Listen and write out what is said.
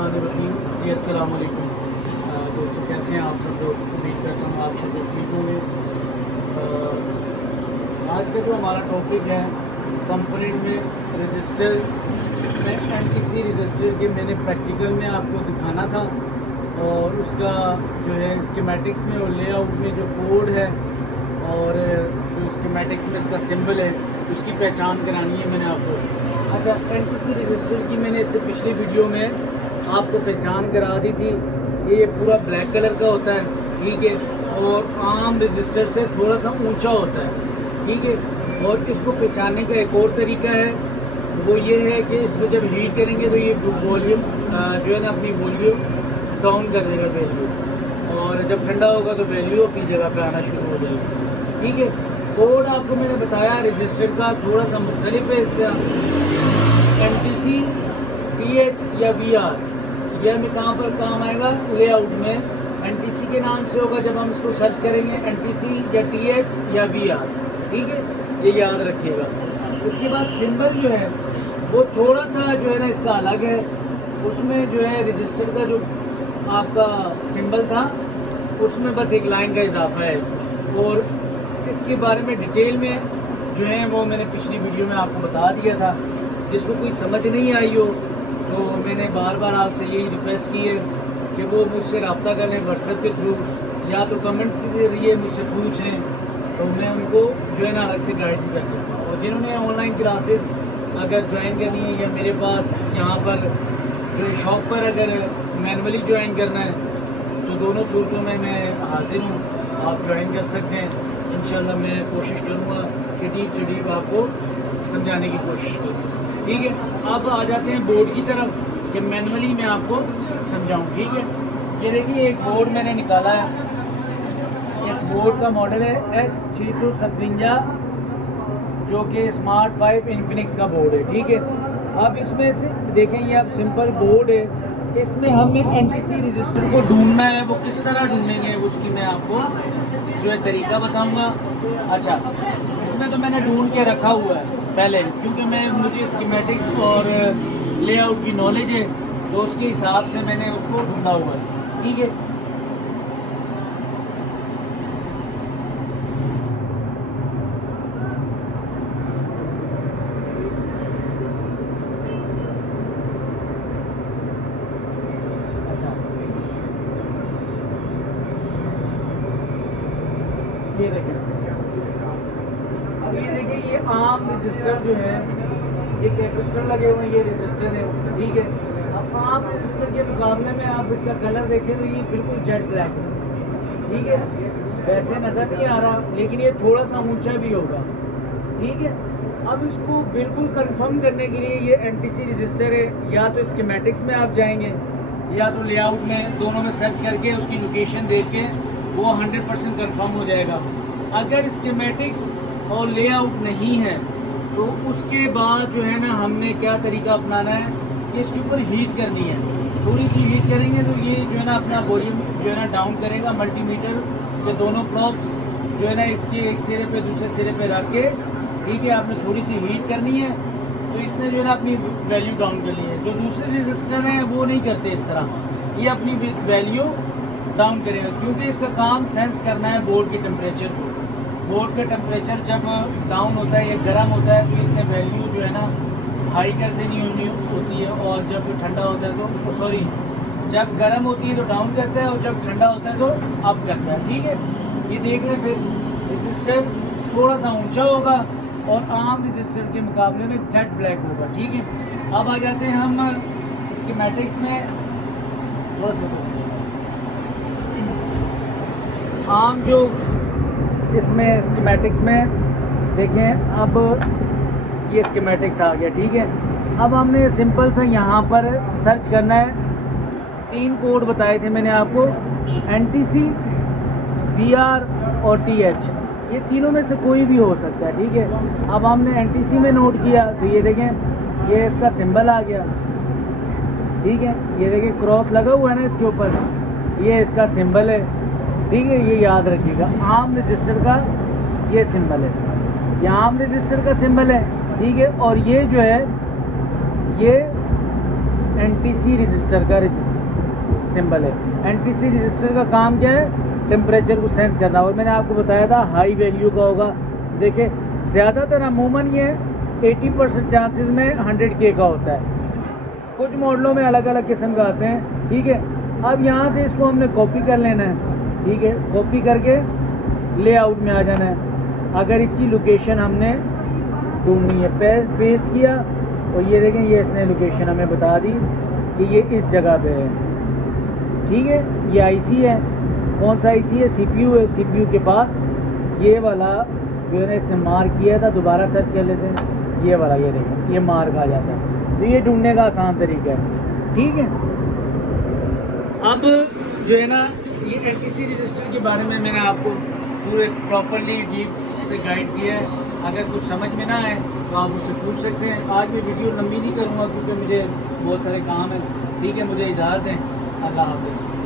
बिस्मिल्लाहिर्रहमानिर्रहीम। जी अस्सलाम वालेकुम। दोस्तों कैसे हैं आप सब लोग? उम्मीद करता हूँ आप सब लोग ठीक होंगे। आज का जो हमारा टॉपिक है कंपोनेंट में रजिस्टर में एनटीसी रजिस्टर के मैंने प्रैक्टिकल में आपको दिखाना था और उसका जो है स्कीमेटिक्स में और लेआउट में जो कोड है और जो स्कीमेटिक्स में इसका सिंबल है उसकी पहचान करानी है मैंने आपको। अच्छा, एनटीसी रजिस्टर की मैंने इससे पिछली वीडियो में आपको पहचान करा दी थी। ये पूरा ब्लैक कलर का होता है, ठीक है, और आम रजिस्टर से थोड़ा सा ऊंचा होता है, ठीक है। और इसको पहचानने का एक और तरीका है, वो ये है कि इसको जब हीट करेंगे तो ये वॉल्यूम जो है ना अपनी वॉल्यूम डाउन कर देगा वैल्यू, और जब ठंडा होगा तो वैल्यू अपनी जगह पे आना शुरू हो जाएगी, ठीक है। कोड आपको मैंने बताया रजिस्टर का थोड़ा सा मुख्तलिफ है इससे। एनटीसी, टीएच या वीआर, यह में कहाँ पर काम आएगा? लेआउट में एनटीसी के नाम से होगा जब हम इसको सर्च करेंगे, एनटीसी या टीएच या वीआर, ठीक है, ये याद रखिएगा। इसके बाद सिंबल जो है वो थोड़ा सा जो है ना इसका अलग है। उसमें जो है रजिस्टर का जो आपका सिंबल था उसमें बस एक लाइन का इजाफा है इसमें, और इसके बारे में डिटेल में जो है वो मैंने पिछली वीडियो में आपको बता दिया था। जिसको कोई समझ नहीं आई हो तो मैंने बार बार आपसे यही रिक्वेस्ट की है कि वो मुझसे रब्ता कर लें व्हाट्सएप के थ्रू, या तो कमेंट्स के जरिए मुझसे पूछ लें, तो मैं उनको जो है ना अलग से गाइड भी कर सकता हूँ। और जिन्होंने ऑनलाइन क्लासेस अगर ज्वाइन करनी है या मेरे पास यहाँ पर जो शॉप पर अगर मैनुअली ज्वाइन करना है तो दोनों सूरतों में मैं हाजिर हूँ, आप ज्वाइन कर सकते हैं। इंशाल्लाह मैं कोशिश करूँगा कि डीप से डीप आपको समझाने की कोशिश करूँ, ठीक है। अब आ जाते हैं बोर्ड की तरफ कि मैनुअली मैं आपको समझाऊँ, ठीक है। ये देखिए एक बोर्ड मैंने निकाला है। इस बोर्ड का मॉडल है X657 जो कि स्मार्ट 5 इन्फिनिक्स का बोर्ड है, ठीक है। अब इसमें से देखें ये अब सिंपल बोर्ड है, इसमें हमें एनटीसी रजिस्टर को ढूंढना है। वो किस तरह ढूंढेंगे उसकी मैं आपको जो है तरीका बताऊंगा। अच्छा, इसमें तो मैंने ढूंढ के रखा हुआ है पहले, क्योंकि मुझे स्कीमेटिक्स और लेआउट की नॉलेज है, तो उसके हिसाब से मैंने उसको ढूंढा हुआ है, ठीक है। ये देखें, अब ये देखिए ये आम रजिस्टर जो है ये कैपेसिटर लगे हुए हैं, ये रजिस्टर है, ठीक है। अब आम रजिस्टर के मुकाबले में आप इसका कलर देखें तो ये बिल्कुल जेट ब्लैक है, ठीक है। वैसे नज़र नहीं आ रहा लेकिन ये थोड़ा सा ऊंचा भी होगा, ठीक है। अब इसको बिल्कुल कंफर्म करने के लिए ये एनटीसी रजिस्टर है, या तो स्कीमेटिक्स में आप जाएंगे या तो लेआउट में, दोनों में सर्च करके उसकी लोकेशन देख के वो 100% कंफर्म हो जाएगा। अगर स्कीमेटिक्स और लेआउट नहीं है तो उसके बाद जो है ना हमने क्या तरीका अपनाना है कि इसके ऊपर हीट करनी है। थोड़ी सी हीट करेंगे तो ये जो है ना अपना वॉल्यूम जो है ना डाउन करेगा। मल्टीमीटर के दोनों प्रॉप्स जो है ना इसके एक सिरे पे दूसरे सिरे पे रख के, ठीक है, आपने थोड़ी सी हीट करनी है तो इसने जो है ना अपनी वैल्यू डाउन करनी है। जो दूसरे रजिस्टर हैं वो नहीं करते इस तरह, ये अपनी वैल्यू डाउन करेगा, क्योंकि इसका काम सेंस करना है बोर्ड के टेम्परेचर को। बोर्ड का टेम्परेचर जब डाउन होता है या गर्म होता है तो इसने वैल्यू जो है ना हाई कर देनी होती है, और जब ठंडा होता है तो सॉरी जब गर्म होती है तो डाउन करता है, और जब ठंडा होता है तो अप करता है, ठीक है। ये देख रहे हैं, फिर रजिस्टर थोड़ा सा ऊंचा होगा और आम रजिस्टर के मुकाबले में जेट ब्लैक होगा, ठीक है। अब आ जाते हैं हम स्कीमेटिक्स में। थोड़ा सा आम जो इसमें स्कीमेटिक्स में देखें, अब ये स्कीमेटिक्स आ गया, ठीक है। अब हमने सिंपल सा यहाँ पर सर्च करना है। 3 कोड बताए थे मैंने आपको, एनटीसी, वीआर और टीएच, ये तीनों में से कोई भी हो सकता है, ठीक है। अब हमने एनटीसी में नोट किया तो ये देखें ये इसका सिंबल आ गया, ठीक है। ये देखें क्रॉस लगा हुआ है ना इसके ऊपर, ये इसका सिंबल है, ठीक है। ये याद रखिएगा, आम रजिस्टर का ये सिंबल है, ये आम रजिस्टर का सिंबल है, ठीक है। और ये जो है ये NTC रजिस्टर का सिंबल है। NTC रजिस्टर का काम क्या है? टेम्परेचर को सेंस करना। और मैंने आपको बताया था हाई वैल्यू का होगा। देखिए ज़्यादातर अमूमन ये 80% चांसेस में 100K का होता है। कुछ मॉडलों में अलग अलग किस्म का आते हैं। ठीक है, अब यहाँ से इसको हमने कॉपी कर लेना है। ठीक है, कॉपी करके लेआउट में आ जाना है। अगर इसकी लोकेशन हमने ढूंढनी है, पेस्ट किया और ये देखें ये इसने लोकेशन हमें बता दी कि ये इस जगह पे है। ठीक है, ये IC है। कौन सा IC है? CPU है। CPU के पास ये वाला जो है ना इसने मार्क किया था। दोबारा सर्च कर लेते हैं, ये वाला, ये देखें ये मार्क आ जाता है। तो ये ढूंढने का आसान तरीका है। ठीक है, अब जो है ना ये NTC रजिस्टर के बारे में मैंने आपको पूरे प्रॉपरली डीप से गाइड किया है। अगर कुछ समझ में ना आए तो आप मुझसे पूछ सकते हैं। आज मैं वीडियो लंबी नहीं करूँगा क्योंकि मुझे बहुत सारे काम हैं। ठीक है, मुझे इजाज़त दें। अल्लाह हाफ़िज़।